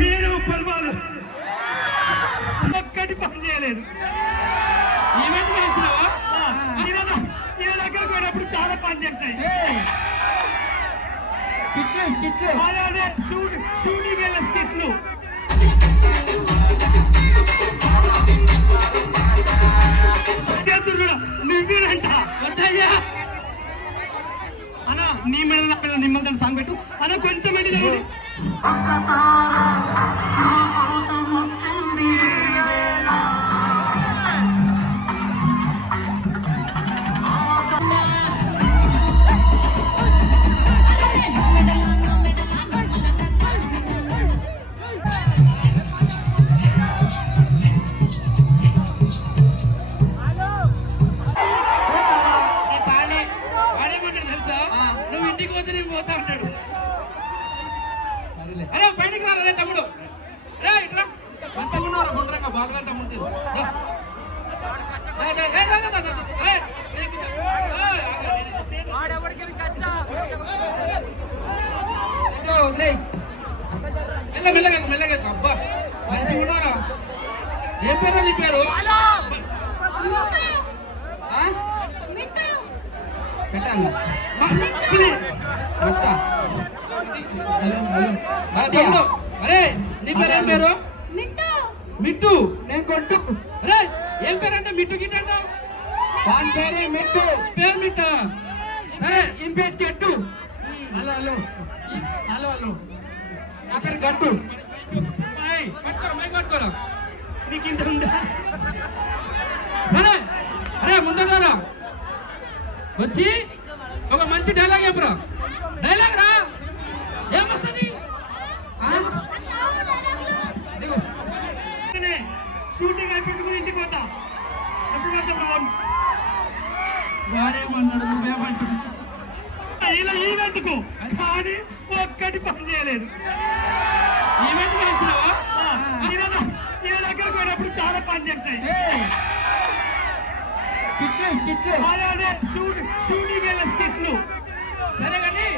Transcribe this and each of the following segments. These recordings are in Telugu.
నేను పల్వాలు ఒక్కటి పని చేయలేదు. ఈవెంట్ చేసినావా? ఈయన దగ్గరకు పోయినప్పుడు చాలా పని చేసినాయి. అదే షూటింగ్ వెళ్ళే స్కిట్లు. నువ్వేనంట వద్దయ్యా అన్న. నీ మీద నా పిల్లలు నిమ్మల్ని సాంగ్ పెట్టు అన్న. కొంచెం పోతా ఉంటాడు. అరే బయటికి రాలే తమ్ముడు. రే ఇట్లా అంతగా ఉన్నారు గుండ్రంగా బాగా తమ్ముడు. మెల్లగా మెల్లగా అబ్బా మంచిగా ఉన్నారా? ఏం పేరు నీ పేరు? అరే నీ పేరు ఏం పేరు? మిట్టు. నేను కొట్టు. అరే ఏం పేరు అంటే మిట్టు గిట్ట అంట. దాని పేరే మిట్టు. పేరు మిట్ట. సరే ఏం పేరు చెట్టు. హలో హలో హలో హలో నా పేరు గట్టు. పట్టుకోరా నీకు ఇంత ఉందా? సరే అరే ముందరా వచ్చి ఒక మంచి డైలాగ్ చెప్పరా. డైలాగ్ రా ఏమొస్తుంది? షూటింగ్ అయిపోయి ఇంటికి పోతా. ఎప్పుడు పోతా? వాడేమన్నాడు నువ్వేమంటున్నా? ఇలా ఈవెంట్కు కానీ ఒక్కటి పని చేయలేదు. ఈవెంట్ చేసినావా? ఈయన దగ్గరకు పోయినప్పుడు చాలా పని చేసినాయి. అదే షూటింగ్ వెళ్ళే స్కిట్లు. సరే కానీ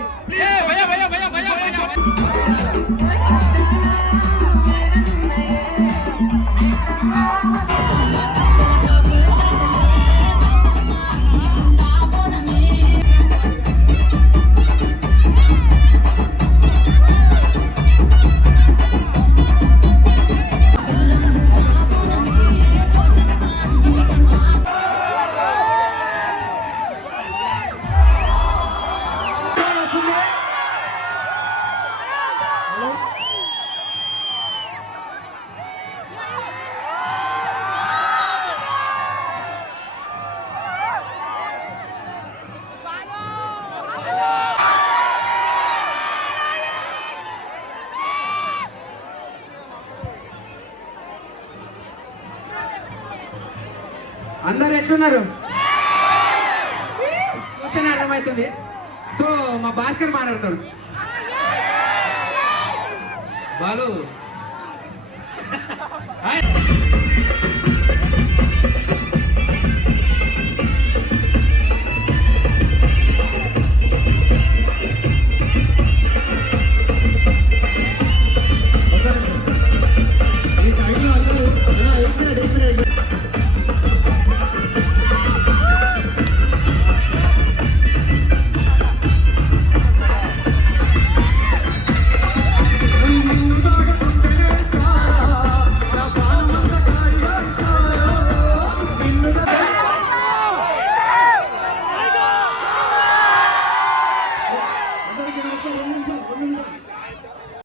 అందరు ఎట్లున్నారు చూస్తేనే అర్థమవుతుంది. సో మా భాస్కర్ మాట్లాడతాడు. బాలు